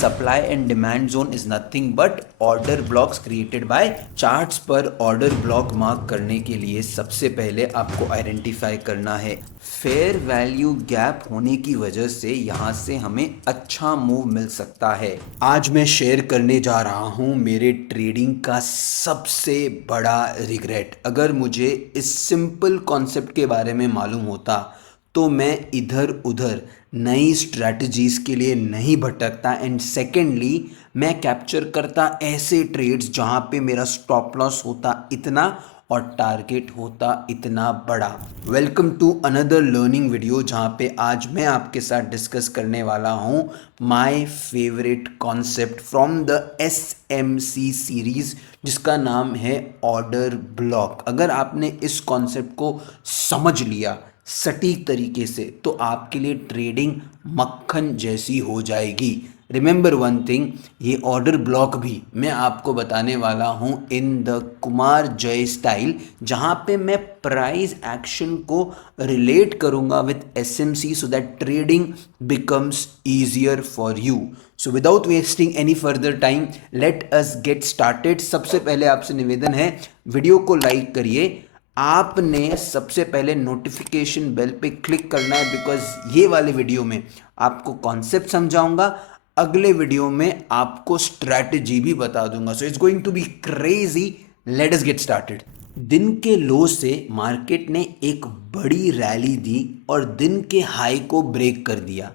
Supply and demand zone is nothing but order blocks created by charts पर order block mark करने के लिए सबसे पहले आपको आइडेंटिफाई करना है फेयर वैल्यू गैप होने की वजह से यहाँ से हमें अच्छा मूव मिल सकता है। आज मैं शेयर करने जा रहा हूँ मेरे ट्रेडिंग का सबसे बड़ा रिग्रेट। अगर मुझे इस सिंपल कॉन्सेप्ट के बारे में मालूम होता तो मैं इधर उधर नई स्ट्रैटेजीज के लिए नहीं भटकता एंड सेकेंडली मैं कैप्चर करता ऐसे ट्रेड्स जहाँ पे मेरा स्टॉप लॉस होता इतना और टारगेट होता इतना बड़ा। Welcome to another learning video जहाँ पे आज मैं आपके साथ डिस्कस करने वाला हूँ my favourite concept from the SMC series जिसका नाम है ऑर्डर ब्लॉक। अगर आपने इस कॉन्सेप्ट को समझ लिया सटीक तरीके से तो आपके लिए ट्रेडिंग मक्खन जैसी हो जाएगी। रिमेंबर वन थिंग, ये ऑर्डर ब्लॉक भी मैं आपको बताने वाला हूँ इन द कुमार जय स्टाइल, जहाँ पे मैं प्राइस एक्शन को रिलेट करूँगा with SMC so that trading becomes easier for you. So without wasting any further time late us get started. सबसे पहले आपसे निवेदन है, वीडियो को लाइक करिए। आपने सबसे पहले नोटिफिकेशन बेल पे क्लिक करना है बिकॉज ये वाले वीडियो में आपको कॉन्सेप्ट समझाऊंगा, अगले वीडियो में आपको स्ट्रैटेजी भी बता दूंगा। So it's going to be crazy. Let us get started. दिन के लो से मार्केट ने एक बड़ी रैली दी और दिन के हाई को ब्रेक कर दिया।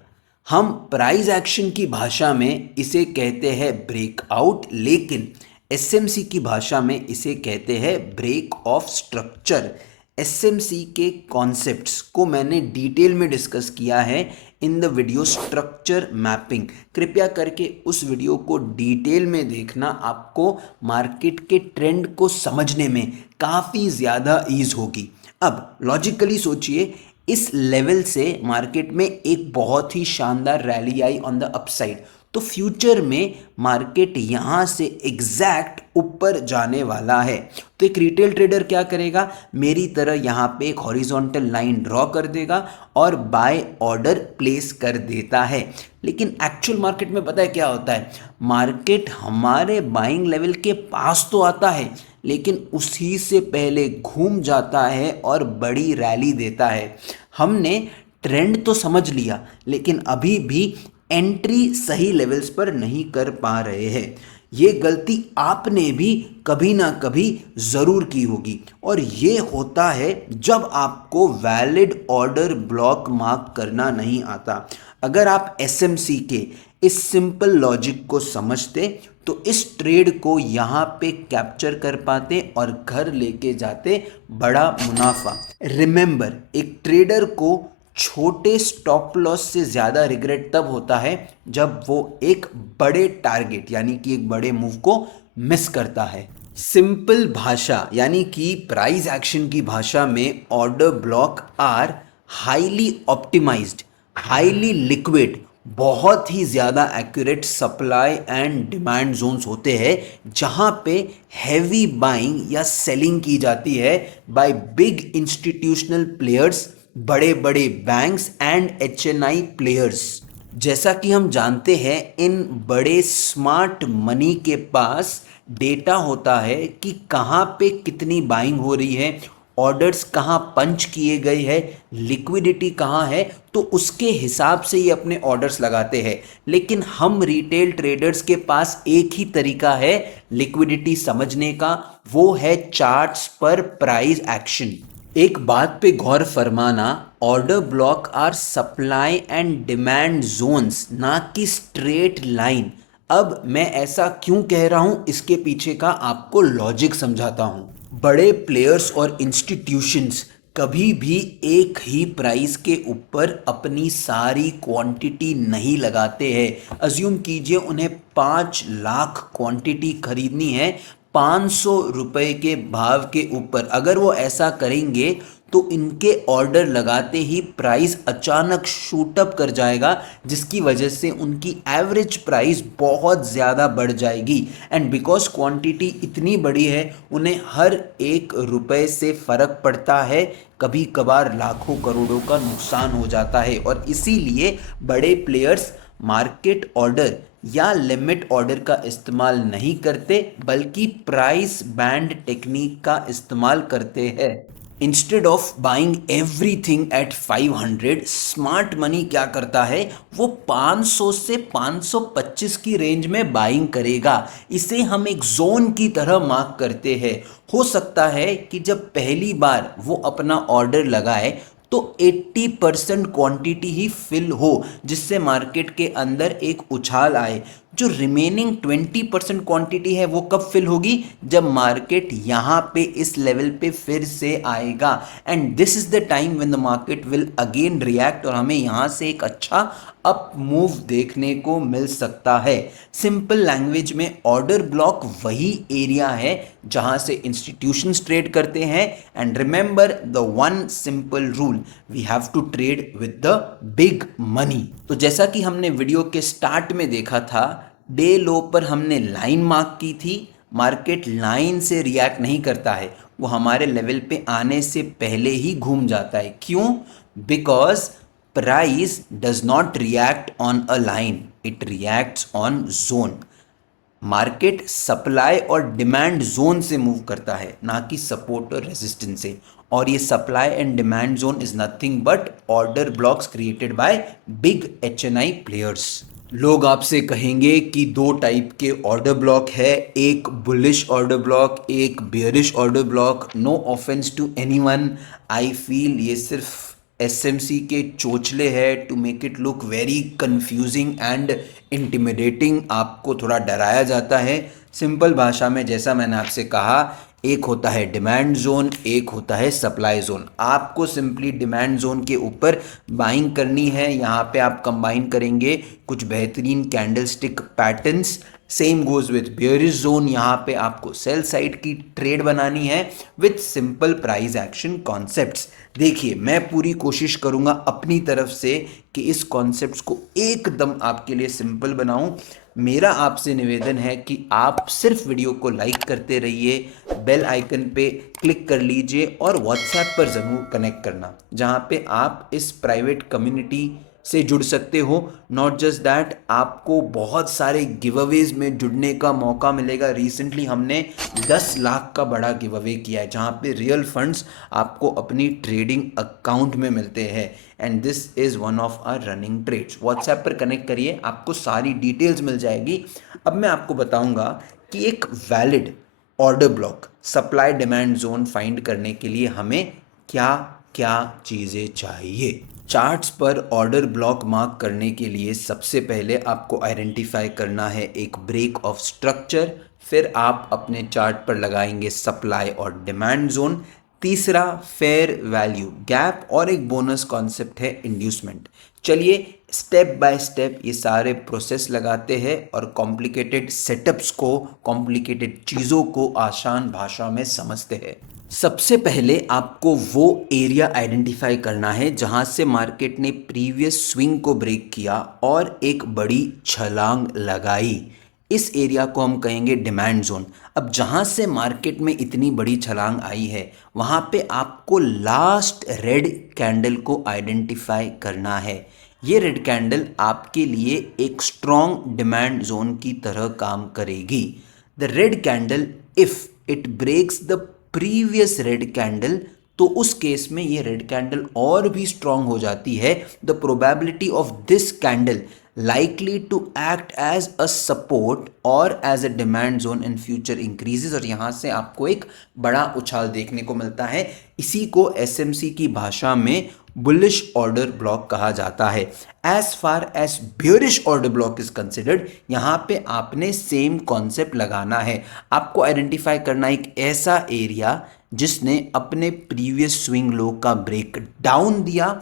हम प्राइस एक्शन की भाषा में इसे कहते हैं ब्रेकआउट, लेकिन SMC की भाषा में इसे कहते हैं ब्रेक ऑफ स्ट्रक्चर। SMC के कॉन्सेप्ट्स को मैंने डिटेल में डिस्कस किया है in the video structure mapping. कृपया करके उस वीडियो को डिटेल में देखना, आपको मार्केट के ट्रेंड को समझने में काफ़ी ज़्यादा ईज होगी। अब लॉजिकली सोचिए, इस लेवल से मार्केट में एक बहुत ही शानदार rally I on the upside, तो फ्यूचर में मार्केट यहाँ से एग्जैक्ट ऊपर जाने वाला है। तो एक रिटेल ट्रेडर क्या करेगा, मेरी तरह यहाँ पे एक हॉरिजॉन्टल लाइन ड्रॉ कर देगा और बाय ऑर्डर प्लेस कर देता है। लेकिन एक्चुअल मार्केट में पता है क्या होता है, मार्केट हमारे बाइंग लेवल के पास तो आता है लेकिन उसी से पहले घूम जाता है और बड़ी रैली देता है। हमने ट्रेंड तो समझ लिया लेकिन अभी भी एंट्री सही लेवल्स पर नहीं कर पा रहे हैं। ये गलती आपने भी कभी ना कभी ज़रूर की होगी और ये होता है जब आपको वैलिड ऑर्डर ब्लॉक मार्क करना नहीं आता। अगर आप SMC के इस सिंपल लॉजिक को समझते तो इस ट्रेड को यहाँ पे कैप्चर कर पाते और घर लेके जाते बड़ा मुनाफा। रिमेंबर, एक ट्रेडर को छोटे स्टॉप लॉस से ज़्यादा रिग्रेट तब होता है जब वो एक बड़े टारगेट यानी कि एक बड़े मूव को मिस करता है। सिंपल भाषा यानी कि प्राइस एक्शन की भाषा में order block are highly optimised, highly liquid, बहुत ही ज़्यादा accurate supply and demand zones होते हैं जहाँ पे हैवी बाइंग या सेलिंग की जाती है बाय बिग इंस्टीट्यूशनल प्लेयर्स, बड़े बड़े बैंक्स एंड HNI प्लेयर्स। जैसा कि हम जानते हैं, इन बड़े स्मार्ट मनी के पास डेटा होता है कि कहाँ पे कितनी बाइंग हो रही है, ऑर्डर्स कहाँ पंच किए गए हैं, लिक्विडिटी कहाँ है, तो उसके हिसाब से ये अपने ऑर्डर्स लगाते हैं। लेकिन हम रिटेल ट्रेडर्स के पास एक ही तरीका है लिक्विडिटी समझने का, वो है चार्ट्स पर प्राइस एक्शन। एक बात पे गौर फरमाना, order block or supply and demand zones, ना कि स्ट्रेट लाइन। अब मैं ऐसा क्यों कह रहा हूं, इसके पीछे का आपको लॉजिक समझाता हूं। बड़े प्लेयर्स और इंस्टीट्यूशंस कभी भी एक ही प्राइस के ऊपर अपनी सारी क्वांटिटी नहीं लगाते हैं। अज्यूम कीजिए उन्हें 5 लाख क्वांटिटी खरीदनी है 500 रुपये के भाव के ऊपर। अगर वो ऐसा करेंगे तो इनके ऑर्डर लगाते ही प्राइस अचानक शूट अप कर जाएगा, जिसकी वजह से उनकी एवरेज प्राइस बहुत ज़्यादा बढ़ जाएगी। एंड बिकॉज क्वांटिटी इतनी बड़ी है, उन्हें हर 1 रुपये से फ़र्क पड़ता है, कभी कभार लाखों करोड़ों का नुकसान हो जाता है। और इसीलिए बड़े प्लेयर्स मार्केट ऑर्डर या लिमिट ऑर्डर का इस्तेमाल नहीं करते, बल्कि प्राइस बैंड टेक्निक का इस्तेमाल करते हैं। Instead of buying everything at 500, smart money क्या करता है, वो 500 से 525 की रेंज में बाइंग करेगा। इसे हम एक जोन की तरह मार्क करते हैं। हो सकता है कि जब पहली बार वो अपना ऑर्डर लगाए तो 80% क्वांटिटी ही फिल हो, जिससे मार्केट के अंदर एक उछाल आए। जो रिमेनिंग 20% क्वांटिटी है वो कब फिल होगी, जब मार्केट यहाँ पे इस लेवल पे फिर से आएगा। And this is the time when the market will again react, और हमें यहाँ से एक अच्छा अप मूव देखने को मिल सकता है। सिंपल लैंग्वेज में ऑर्डर ब्लॉक वही एरिया है जहां से इंस्टीट्यूशंस ट्रेड करते हैं। And remember the one simple rule, we have to trade with the big money. तो जैसा कि हमने वीडियो के स्टार्ट में देखा था, डे लो पर हमने लाइन मार्क की थी। मार्केट लाइन से रिएक्ट नहीं करता है, वो हमारे लेवल पे आने से पहले ही घूम जाता है। क्यों? Because price does not react on a line, it reacts on zone. Market supply और डिमांड जोन से मूव करता है, ना कि सपोर्ट और रेजिस्टेंस से। और ये supply and demand zone is nothing but order blocks created by big HNI players. लोग आपसे कहेंगे कि दो टाइप के ऑर्डर ब्लॉक है, एक बुलिश ऑर्डर ब्लॉक, एक bearish order block. No offence to anyone, I feel ये सिर्फ SMC के चोचले है to make it look very confusing and intimidating. आपको थोड़ा डराया जाता है। सिंपल भाषा में जैसा मैंने आपसे कहा, एक होता है डिमांड जोन, एक होता है सप्लाई जोन। आपको सिंपली डिमांड जोन के ऊपर बाइंग करनी है। यहाँ पे आप कंबाइन करेंगे कुछ बेहतरीन candlestick patterns. Same goes with bearish zone, यहाँ पे आपको सेल साइड की ट्रेड बनानी है with simple price action concepts. देखिए, मैं पूरी कोशिश करूँगा अपनी तरफ से कि इस कॉन्सेप्ट्स को एकदम आपके लिए सिंपल बनाऊं। मेरा आपसे निवेदन है कि आप सिर्फ वीडियो को लाइक करते रहिए, बेल आइकन पे क्लिक कर लीजिए और व्हाट्सएप पर ज़रूर कनेक्ट करना, जहाँ पे आप इस प्राइवेट कम्युनिटी से जुड़ सकते हो। नॉट जस्ट दैट, आपको बहुत सारे गिव अवेज में जुड़ने का मौका मिलेगा। रिसेंटली हमने 10 लाख का बड़ा गिव अवे किया है, जहाँ पे रियल फंड्स आपको अपनी ट्रेडिंग अकाउंट में मिलते हैं। And this is one of our running trades. WhatsApp पर कनेक्ट करिए, आपको सारी डिटेल्स मिल जाएगी। अब मैं आपको बताऊंगा कि एक valid order block supply demand zone find करने के लिए हमें क्या क्या चीज़ें चाहिए। चार्ट्स पर ऑर्डर ब्लॉक मार्क करने के लिए सबसे पहले आपको आइडेंटिफाई करना है एक ब्रेक ऑफ स्ट्रक्चर। फिर आप अपने चार्ट पर लगाएंगे सप्लाई और डिमांड जोन। तीसरा फेयर वैल्यू गैप, और एक बोनस कॉन्सेप्ट है इंड्यूसमेंट। चलिए स्टेप बाय स्टेप ये सारे प्रोसेस लगाते हैं और कॉम्प्लिकेटेड सेटअप्स को, कॉम्प्लिकेटेड चीज़ों को आसान भाषा में समझते हैं। सबसे पहले आपको वो एरिया आइडेंटिफाई करना है जहां से मार्केट ने प्रीवियस स्विंग को ब्रेक किया और एक बड़ी छलांग लगाई। इस एरिया को हम कहेंगे डिमांड जोन। अब जहां से मार्केट में इतनी बड़ी छलांग आई है, वहां पे आपको लास्ट रेड कैंडल को आइडेंटिफाई करना है। ये रेड कैंडल आपके लिए एक स्ट्रॉन्ग डिमांड जोन की तरह काम करेगी। The red candle, if it breaks the previous red candle, तो उस केस में ये रेड कैंडल और भी स्ट्रांग हो जाती है। The probability of this candle likely to act as a support और as a demand zone in future increases, और यहाँ से आपको एक बड़ा उछाल देखने को मिलता है। इसी को SMC की भाषा में बुलिश ऑर्डर ब्लॉक कहा जाता है। As far as bearish order block is considered, यहाँ पे आपने सेम कॉन्सेप्ट लगाना है। आपको आइडेंटिफाई करना एक ऐसा एरिया जिसने अपने प्रीवियस स्विंग लो का ब्रेक डाउन दिया,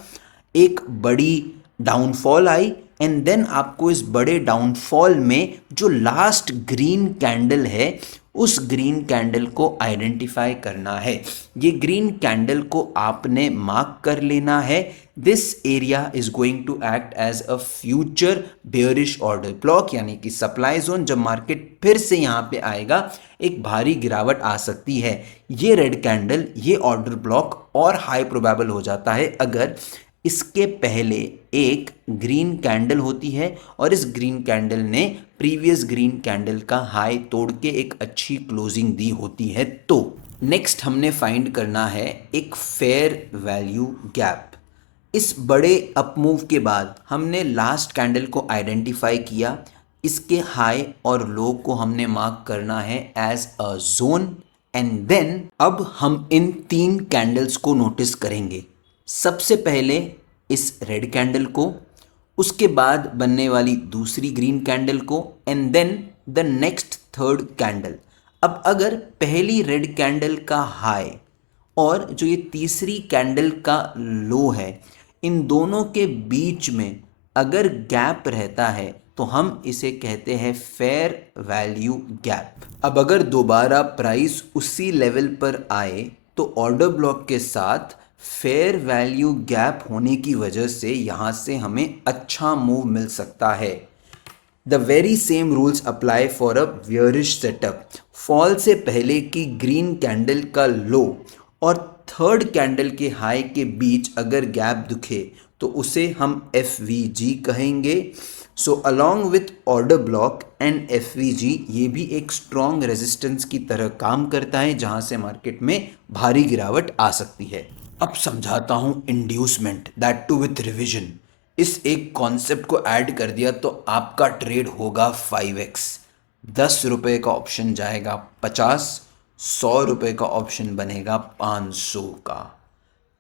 एक बड़ी डाउनफॉल आई, एंड देन आपको इस बड़े डाउनफॉल में जो लास्ट ग्रीन कैंडल है, उस ग्रीन कैंडल को आइडेंटिफाई करना है। ये ग्रीन कैंडल को आपने मार्क कर लेना है। This area is going to act as a future bearish order block, यानी कि सप्लाई जोन। जब मार्केट फिर से यहाँ पे आएगा, एक भारी गिरावट आ सकती है। ये रेड कैंडल, ये ऑर्डर ब्लॉक और हाई प्रोबेबल हो जाता है अगर इसके पहले एक ग्रीन कैंडल होती है और इस ग्रीन कैंडल ने प्रीवियस ग्रीन कैंडल का हाई तोड़ के एक अच्छी क्लोजिंग दी होती है। तो नेक्स्ट हमने फाइंड करना है एक फेयर वैल्यू गैप। इस बड़े अपमूव के बाद हमने लास्ट कैंडल को आइडेंटिफाई किया, इसके हाई और लो को हमने मार्क करना है as a zone and then अब हम इन 3 कैंडल्स को नोटिस करेंगे। सबसे पहले इस रेड कैंडल को, उसके बाद बनने वाली दूसरी ग्रीन कैंडल को and then the next third candle. अब अगर पहली रेड कैंडल का हाई और जो ये तीसरी कैंडल का लो है, इन दोनों के बीच में अगर गैप रहता है तो हम इसे कहते हैं फेयर वैल्यू गैप। अब अगर दोबारा प्राइस उसी लेवल पर आए तो ऑर्डर ब्लॉक के साथ फेयर वैल्यू गैप होने की वजह से यहाँ से हमें अच्छा मूव मिल सकता है। The very same rules apply for a bearish setup. Fall से पहले की ग्रीन कैंडल का लो और थर्ड कैंडल के हाई के बीच अगर गैप दिखे तो उसे हम FVG कहेंगे। So along with order block and FVG ये भी एक स्ट्रॉन्ग रेजिस्टेंस की तरह काम करता है जहां से मार्केट में भारी गिरावट आ सकती है। अब समझाता हूं inducement, that too with revision. इस एक कॉन्सेप्ट को ऐड कर दिया तो आपका ट्रेड होगा 5x। 10 रुपये का ऑप्शन जाएगा 50, 100 रुपये का ऑप्शन बनेगा 500 का।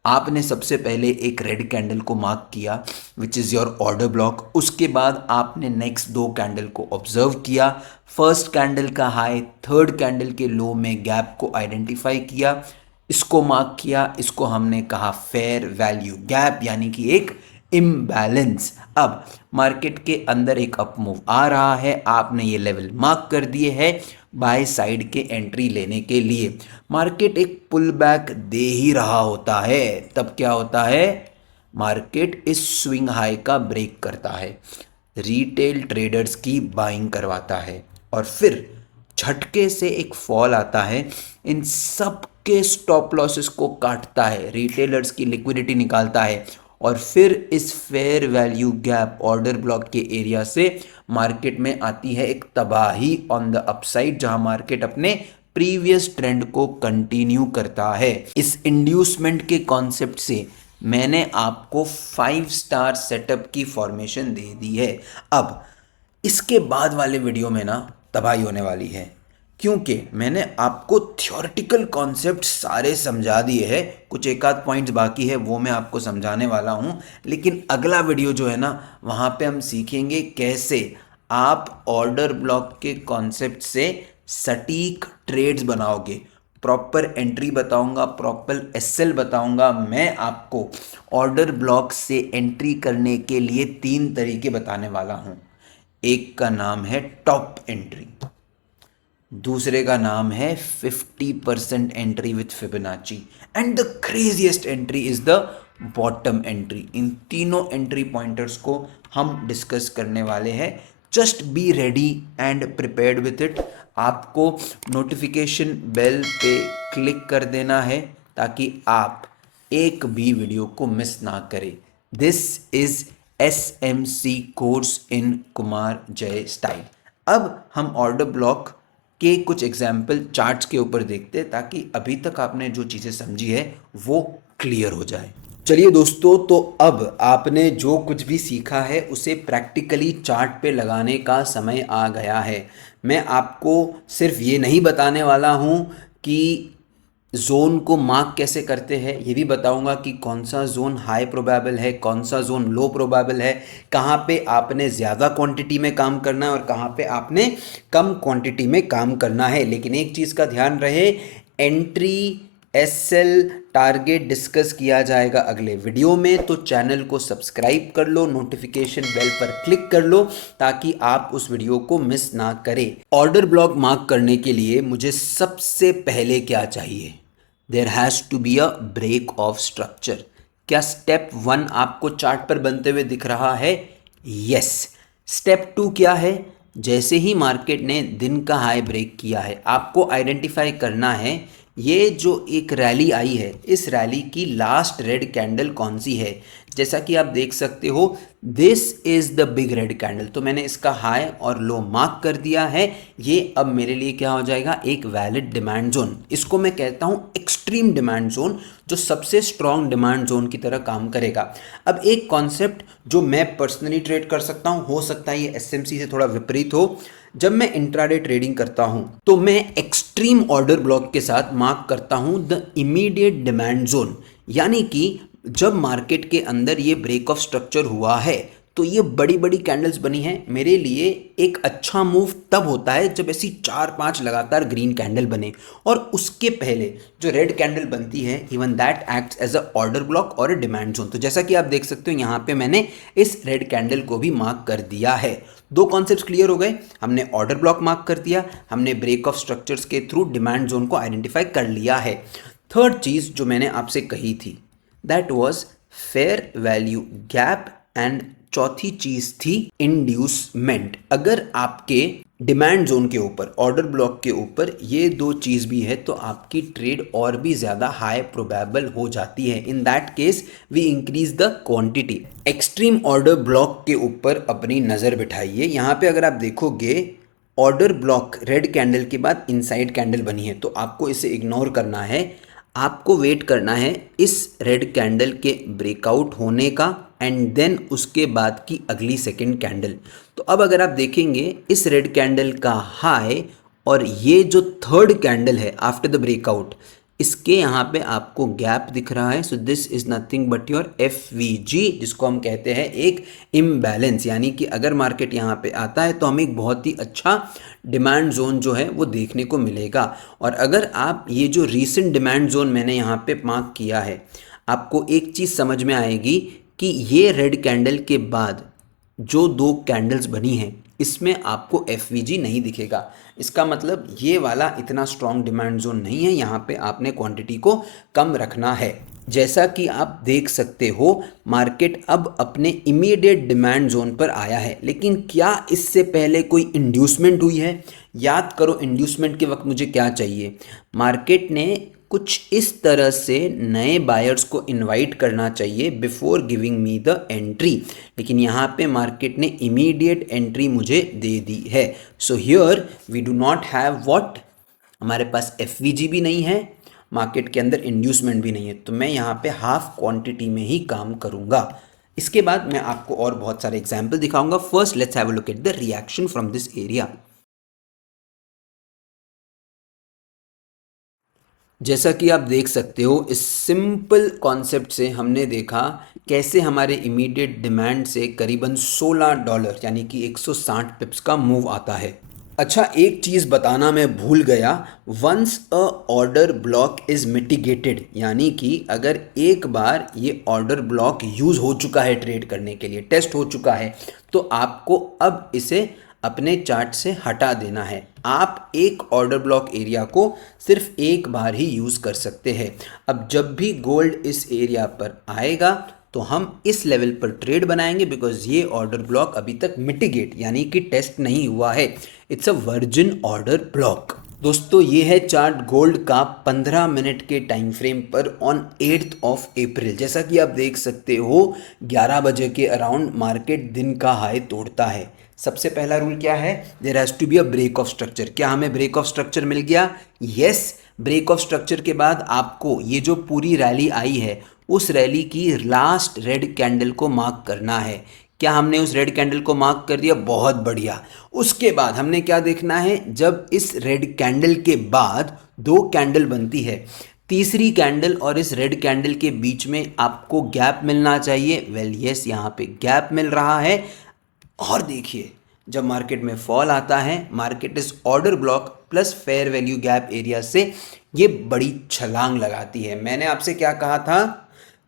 आपने सबसे पहले एक रेड कैंडल को मार्क किया which is your order block. उसके बाद आपने नेक्स्ट 2 कैंडल को ऑब्जर्व किया। फर्स्ट कैंडल का हाई, थर्ड कैंडल के लो में गैप को आइडेंटिफाई किया, इसको मार्क किया, इसको हमने कहा फेयर वैल्यू गैप यानी कि एक इम्बैलेंस। अब मार्केट के अंदर एक अपमूव आ रहा है, आपने ये लेवल मार्क कर दिए है बाय साइड के एंट्री लेने के लिए। मार्केट एक पुल बैक दे ही रहा होता है, तब क्या होता है, मार्केट इस स्विंग हाई का ब्रेक करता है, रिटेल ट्रेडर्स की बाइंग करवाता है और फिर झटके से एक फॉल आता है, इन सब के स्टॉप लॉसेस को काटता है, रिटेलर्स की लिक्विडिटी निकालता है और फिर इस fair value gap order block के एरिया से मार्केट में आती है एक तबाही ऑन द अपसाइड, जहां मार्केट अपने प्रीवियस ट्रेंड को कंटिन्यू करता है। इस इंड्यूसमेंट के कॉन्सेप्ट से मैंने आपको 5 स्टार सेटअप की फॉर्मेशन दे दी है। अब इसके बाद वाले वीडियो में ना तबाही होने वाली है, क्योंकि मैंने आपको थ्योरेटिकल कॉन्सेप्ट सारे समझा दिए हैं, कुछ एक आध पॉइंट्स बाकी है वो मैं आपको समझाने वाला हूँ। लेकिन अगला वीडियो जो है ना, वहाँ पे हम सीखेंगे कैसे आप ऑर्डर ब्लॉक के कॉन्सेप्ट से सटीक ट्रेड्स बनाओगे। प्रॉपर एंट्री बताऊंगा, प्रॉपर SL बताऊंगा। मैं आपको ऑर्डर ब्लॉक से एंट्री करने के लिए 3 तरीके बताने वाला हूँ। एक का नाम है टॉप एंट्री, दूसरे का नाम है 50% entry with Fibonacci and the craziest entry is the bottom entry. इन तीनों एंट्री पॉइंटर्स को हम डिस्कस करने वाले हैं। Just be ready and prepared with it. आपको नोटिफिकेशन बेल पे क्लिक कर देना है ताकि आप एक भी वीडियो को मिस ना करें। This is SMC course in Kumar जय स्टाइल। अब हम ऑर्डर ब्लॉक के कुछ एग्जाम्पल चार्ट्स के ऊपर देखते हैं ताकि अभी तक आपने जो चीज़ें समझी है वो क्लियर हो जाए। चलिए दोस्तों, तो अब आपने जो कुछ भी सीखा है उसे प्रैक्टिकली चार्ट पे लगाने का समय आ गया है। मैं आपको सिर्फ ये नहीं बताने वाला हूँ कि जोन को मार्क कैसे करते हैं, ये भी बताऊंगा कि कौन सा जोन हाई प्रोबेबल है, कौन सा जोन लो प्रोबेबल है, कहाँ पे आपने ज़्यादा क्वांटिटी में काम करना है और कहाँ पे आपने कम क्वांटिटी में काम करना है। लेकिन एक चीज़ का ध्यान रहे, एंट्री SL टारगेट डिस्कस किया जाएगा अगले वीडियो में, तो चैनल को सब्सक्राइब कर लो, नोटिफिकेशन बेल पर क्लिक कर लो ताकि आप उस वीडियो को मिस ना करें। ऑर्डर ब्लॉक मार्क करने के लिए मुझे सबसे पहले क्या चाहिए, there has to be a break of structure. क्या स्टेप 1 आपको चार्ट पर बनते हुए दिख रहा है? यस। स्टेप 2 क्या है? जैसे ही मार्केट ने दिन का हाई ब्रेक किया है, आपको आइडेंटिफाई करना है ये जो एक रैली आई है, इस रैली की लास्ट रेड कैंडल कौन सी है। जैसा कि आप देख सकते हो this is the big red candle, तो मैंने इसका हाई और लो मार्क कर दिया है। ये अब मेरे लिए क्या हो जाएगा, एक वैलिड डिमांड जोन। इसको मैं कहता हूँ एक्सट्रीम डिमांड जोन, जो सबसे स्ट्रॉन्ग डिमांड जोन की तरह काम करेगा। अब एक कॉन्सेप्ट जो मैं पर्सनली ट्रेड कर सकता हूँ, हो सकता है ये एसएमसी से थोड़ा विपरीत हो। जब मैं इंट्राडे ट्रेडिंग करता हूं तो मैं एक्सट्रीम ऑर्डर ब्लॉक के साथ मार्क करता हूं द इमीडिएट डिमांड जोन, यानी कि जब मार्केट के अंदर ये ब्रेक ऑफ स्ट्रक्चर हुआ है तो ये बड़ी बड़ी कैंडल्स बनी हैं, मेरे लिए एक अच्छा मूव तब होता है जब ऐसी 4-5 लगातार ग्रीन कैंडल बने, और उसके पहले जो रेड कैंडल बनती है even that acts as a order block और अ डिमांड जोन। तो जैसा कि आप देख सकते हो यहाँ पे मैंने इस रेड कैंडल को भी मार्क कर दिया है। दो कॉन्सेप्ट्स क्लियर हो गए, हमने ऑर्डर ब्लॉक मार्क कर दिया, हमने ब्रेक ऑफ स्ट्रक्चर्स के थ्रू डिमांड जोन को आइडेंटिफाई कर लिया है। थर्ड चीज़ जो मैंने आपसे कही थी that was fair value gap, and चौथी चीज थी इंड्यूसमेंट। अगर आपके डिमांड जोन के ऊपर, ऑर्डर ब्लॉक के ऊपर ये दो चीज भी है तो आपकी ट्रेड और भी ज्यादा हाई प्रोबेबल हो जाती है। In that case we increase the quantity. Extreme order block के ऊपर अपनी नजर बिठाइए। यहाँ पे अगर आप देखोगे ऑर्डर ब्लॉक रेड कैंडल के बाद इनसाइड कैंडल बनी है, तो आपको इसे इग्नोर करना है। आपको वेट करना है इस रेड कैंडल के ब्रेकआउट होने का एंड देन उसके बाद की अगली सेकंड कैंडल। तो अब अगर आप देखेंगे इस रेड कैंडल का हाई और ये जो थर्ड कैंडल है आफ्टर द ब्रेकआउट, इसके यहाँ पे आपको गैप दिख रहा है। So this is nothing but your FVG, जिसको हम कहते हैं एक इम्बैलेंस, यानी कि अगर मार्केट यहाँ पे आता है तो हमें एक बहुत ही अच्छा डिमांड जोन जो है वो देखने को मिलेगा। और अगर आप ये जो रीसेंट डिमांड जोन मैंने यहाँ पे मार्क किया है, आपको एक चीज़ समझ में आएगी कि ये रेड कैंडल के बाद जो दो कैंडल्स बनी हैं इसमें आपको एफवीजी नहीं दिखेगा। इसका मतलब ये वाला इतना स्ट्रॉन्ग डिमांड जोन नहीं है, यहाँ पे आपने क्वांटिटी को कम रखना है। जैसा कि आप देख सकते हो मार्केट अब अपने इमीडिएट डिमांड जोन पर आया है, लेकिन क्या इससे पहले कोई इंड्यूसमेंट हुई है? याद करो इंड्यूसमेंट के वक्त मुझे क्या चाहिए, मार्केट ने कुछ इस तरह से नए बायर्स को इनवाइट करना चाहिए before giving me the entry, लेकिन यहाँ पे मार्केट ने इमीडिएट एंट्री मुझे दे दी है। So here we do not have what, हमारे पास एफवीजी भी नहीं है, मार्केट के अंदर इंड्यूसमेंट भी नहीं है, तो मैं यहाँ पे हाफ क्वांटिटी में ही काम करूँगा। इसके बाद मैं आपको और बहुत सारे एग्जाम्पल दिखाऊंगा। First let's have a look at the reaction from this area. जैसा कि आप देख सकते हो इस सिंपल कॉन्सेप्ट से हमने देखा कैसे हमारे इमीडिएट डिमांड से करीबन $16 यानी कि 160 पिप्स का मूव आता है। अच्छा, एक चीज़ बताना मैं भूल गया, once a order block is mitigated, यानी कि अगर एक बार ये ऑर्डर ब्लॉक यूज़ हो चुका है ट्रेड करने के लिए, टेस्ट हो चुका है, तो आपको अब इसे अपने चार्ट से हटा देना है। आप एक ऑर्डर ब्लॉक एरिया को सिर्फ एक बार ही यूज़ कर सकते हैं। अब जब भी गोल्ड इस एरिया पर आएगा तो हम इस लेवल पर ट्रेड बनाएंगे, बिकॉज ये ऑर्डर ब्लॉक अभी तक मिटिगेट यानी कि टेस्ट नहीं हुआ है। It's a virgin order block. दोस्तों ये है चार्ट गोल्ड का 15 मिनट के टाइम फ्रेम पर ऑन 8th ऑफ अप्रैल। जैसा कि आप देख सकते हो 11 बजे के अराउंड मार्केट दिन का हाई तोड़ता है। सबसे पहला रूल क्या है, there has to be a break of structure. क्या हमें ब्रेक ऑफ स्ट्रक्चर मिल गया? यस। ब्रेक ऑफ स्ट्रक्चर के बाद आपको ये जो पूरी रैली आई है उस रैली की लास्ट रेड कैंडल को मार्क करना है। क्या हमने उस रेड कैंडल को मार्क कर दिया? बहुत बढ़िया। उसके बाद हमने क्या देखना है, जब इस रेड कैंडल के बाद दो कैंडल बनती है, तीसरी कैंडल और इस रेड कैंडल के बीच में आपको गैप मिलना चाहिए। वेल यस, यहाँ पे गैप मिल रहा है। और देखिए जब मार्केट में फॉल आता है, मार्केट इस order block plus fair value gap area से ये बड़ी छलांग लगाती है। मैंने आपसे क्या कहा था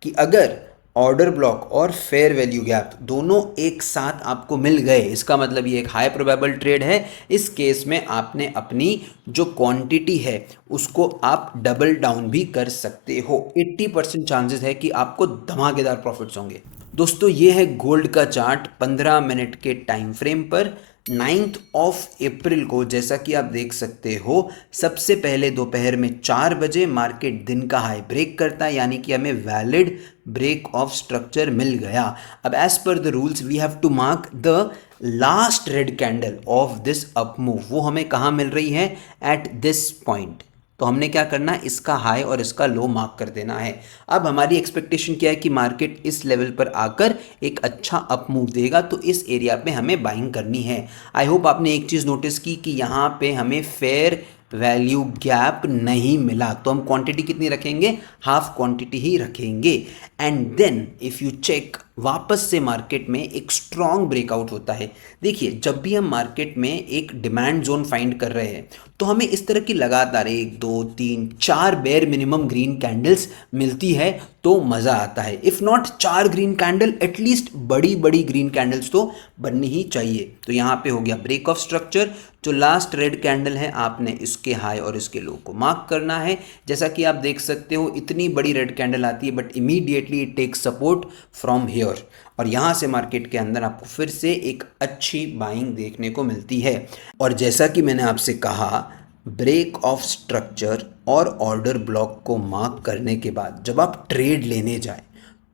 कि अगर ऑर्डर ब्लॉक और फेयर वैल्यू गैप दोनों एक साथ आपको मिल गए, इसका मतलब ये एक हाई प्रोबेबल ट्रेड है। इस केस में आपने अपनी जो क्वांटिटी है उसको आप डबल डाउन भी कर सकते हो। 80% चांसेस है कि आपको धमाकेदार प्रॉफिट्स होंगे। दोस्तों ये है गोल्ड का चार्ट 15 मिनट के टाइम फ्रेम पर 9th ऑफ अप्रैल को। जैसा कि आप देख सकते हो सबसे पहले दोपहर में 4 बजे मार्केट दिन का हाई ब्रेक करता है, यानी कि हमें वैलिड ब्रेक ऑफ स्ट्रक्चर मिल गया। अब as per the rules we have to mark the last red candle of this up move. वो हमें कहाँ मिल रही है? At this point. तो हमने क्या करना है, इसका हाई और इसका लो मार्क कर देना है। अब हमारी एक्सपेक्टेशन क्या है कि मार्केट इस लेवल पर आकर एक अच्छा अप मूव देगा, तो इस एरिया पे हमें बाइंग करनी है। आई होप आपने एक चीज़ नोटिस की कि यहाँ पे हमें फेयर वैल्यू गैप नहीं मिला, तो हम क्वांटिटी कितनी रखेंगे? हाफ क्वांटिटी ही रखेंगे। And then if you check, वापस से मार्केट में एक स्ट्रॉन्ग ब्रेकआउट होता है। देखिए, जब भी हम मार्केट में एक डिमांड जोन फाइंड कर रहे हैं तो हमें इस तरह की लगातार 1 2 3 4 बेयर मिनिमम ग्रीन कैंडल्स मिलती है तो मज़ा आता है। If not 4 green candle, at least बड़ी बड़ी ग्रीन कैंडल्स तो बननी ही चाहिए। तो यहाँ पे हो गया ब्रेक ऑफ स्ट्रक्चर। जो लास्ट रेड कैंडल है, आपने इसके हाई और इसके लो को मार्क करना है। जैसा कि आप देख सकते हो, इतनी बड़ी रेड कैंडल आती है but immediately it takes support from here, और यहाँ से मार्केट के अंदर आपको फिर से एक अच्छी बाइंग देखने को मिलती है। और जैसा कि मैंने आपसे कहा, ब्रेक ऑफ स्ट्रक्चर और ऑर्डर ब्लॉक को मार्क करने के बाद जब आप ट्रेड लेने जाएं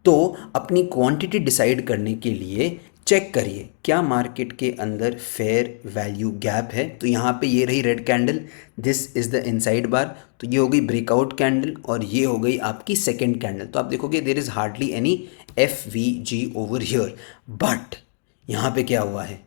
तो अपनी क्वांटिटी डिसाइड करने के लिए चेक करिए क्या मार्केट के अंदर फेयर वैल्यू गैप है। तो यहाँ पे ये रही red candle, this is the inside bar, तो ये हो गई ब्रेकआउट कैंडल और ये हो गई आपकी सेकेंड कैंडल। तो आप देखोगे there is hardly any FVG over here, but यहाँ पे क्या हुआ है?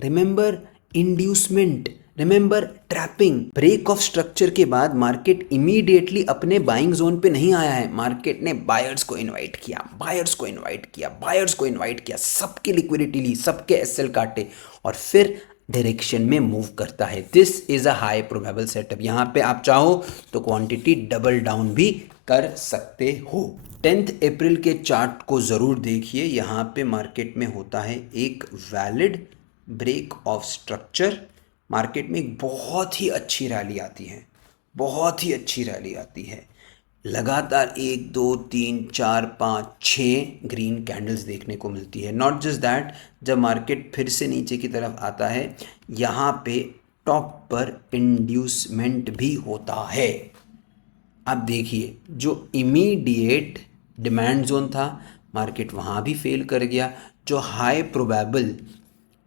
Remember inducement, remember trapping. Break of structure के बाद मार्केट इमीडिएटली अपने बाइंग जोन पे नहीं आया है। मार्केट ने बायर्स को इनवाइट किया, बायर्स को इनवाइट किया, बायर्स को इनवाइट किया, सबकी लिक्विडिटी ली, सबके SL काटे और फिर डायरेक्शन में मूव करता है। This is a high probable setup. यहाँ पे आप चाहो तो क्वांटिटी डबल डाउन भी कर सकते हो। 10 अप्रैल के चार्ट को ज़रूर देखिए। यहाँ पे मार्केट में होता है एक valid break of structure. Market में एक बहुत ही अच्छी रैली आती है, बहुत ही अच्छी रैली आती है। लगातार 1 2 3 4 5 6 ग्रीन कैंडल्स देखने को मिलती है। नॉट जस्ट दैट, जब मार्केट फिर से नीचे की तरफ आता है, यहाँ पे टॉप पर इंड्यूसमेंट भी होता है। अब देखिए, जो इमीडिएट डिमांड जोन था, मार्केट वहाँ भी फेल कर गया। जो हाई प्रोबेबल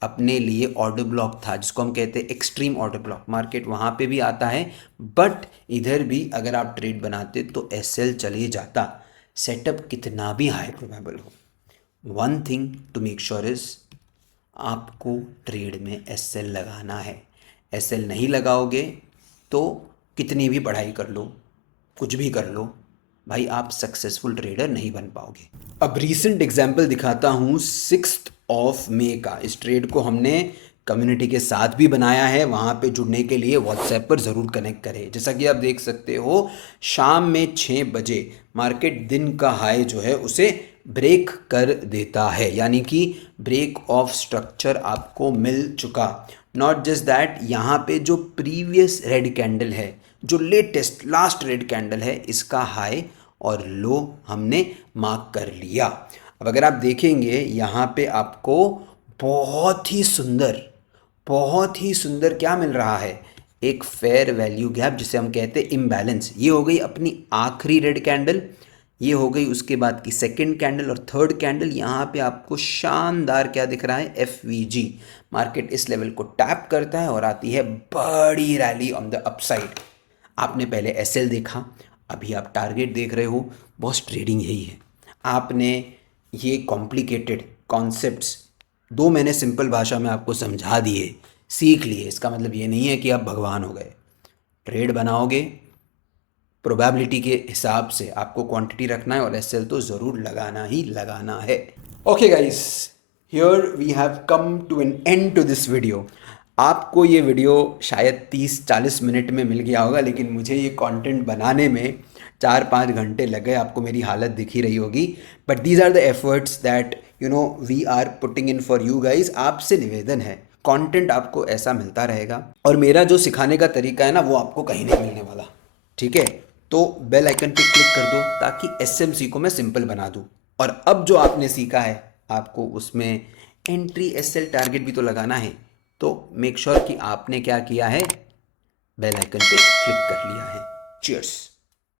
अपने लिए ऑर्डर ब्लॉक था, जिसको हम कहते हैं एक्सट्रीम ऑर्डर ब्लॉक, मार्केट वहाँ पे भी आता है, बट इधर भी अगर आप ट्रेड बनाते तो SL चले जाता, सेटअप कितना भी हाई प्रोबेबल हो। One thing to make sure is, आपको ट्रेड में SL लगाना है। SL नहीं लगाओगे तो कितनी भी पढ़ाई कर लो, कुछ भी कर लो भाई, आप सक्सेसफुल ट्रेडर नहीं बन पाओगे। अब रीसेंट एग्जांपल दिखाता हूँ 6 मई का। इस ट्रेड को हमने कम्युनिटी के साथ भी बनाया है, वहाँ पे जुड़ने के लिए व्हाट्सएप पर ज़रूर कनेक्ट करें। जैसा कि आप देख सकते हो, शाम में 6 बजे मार्केट दिन का हाई जो है उसे ब्रेक कर देता है, यानी कि ब्रेक ऑफ स्ट्रक्चर आपको मिल चुका। नॉट जस्ट दैट, यहाँ पे जो प्रीवियस रेड कैंडल है, जो लेटेस्ट लास्ट रेड कैंडल है, इसका हाई और लो हमने मार्क कर लिया। अब अगर आप देखेंगे, यहाँ पे आपको बहुत ही सुंदर क्या मिल रहा है? एक फेयर वैल्यू गैप, जिसे हम कहते हैं इम्बैलेंस। ये हो गई अपनी आखिरी रेड कैंडल, ये हो गई उसके बाद की सेकंड कैंडल और थर्ड कैंडल। यहाँ पे आपको शानदार क्या दिख रहा है? FVG। मार्केट इस लेवल को टैप करता है और आती है बड़ी रैली ऑन द अपसाइड। आपने पहले SL देखा, अभी आप टारगेट देख रहे हो। बॉस, ट्रेडिंग यही है। आपने ये कॉम्प्लिकेटेड कॉन्सेप्ट्स 2 महीने सिंपल भाषा में आपको समझा दिए, सीख लिए। इसका मतलब ये नहीं है कि आप भगवान हो गए। ट्रेड बनाओगे, प्रोबेबिलिटी के हिसाब से आपको क्वांटिटी रखना है और SL तो ज़रूर लगाना ही लगाना है। Okay guys, here we have come to an end to this video. आपको ये वीडियो शायद 30-40 मिनट में मिल गया होगा, लेकिन मुझे ये कंटेंट बनाने में 4-5 घंटे लग गए। आपको मेरी हालत दिख ही रही होगी, but these are the efforts that we are putting in for you guys. आपसे निवेदन है, कंटेंट आपको ऐसा मिलता रहेगा, और मेरा जो सिखाने का तरीका है ना, वो आपको कहीं नहीं मिलने वाला। ठीक है, तो बेल आइकन पे क्लिक कर दो ताकि SMC को मैं सिंपल बना दूँ। और अब जो आपने सीखा है, आपको उसमें एंट्री SL टारगेट भी तो लगाना है। तो मेक श्योर कि आपने क्या किया है, बेल आइकन पे क्लिक कर लिया है। चीयर्स।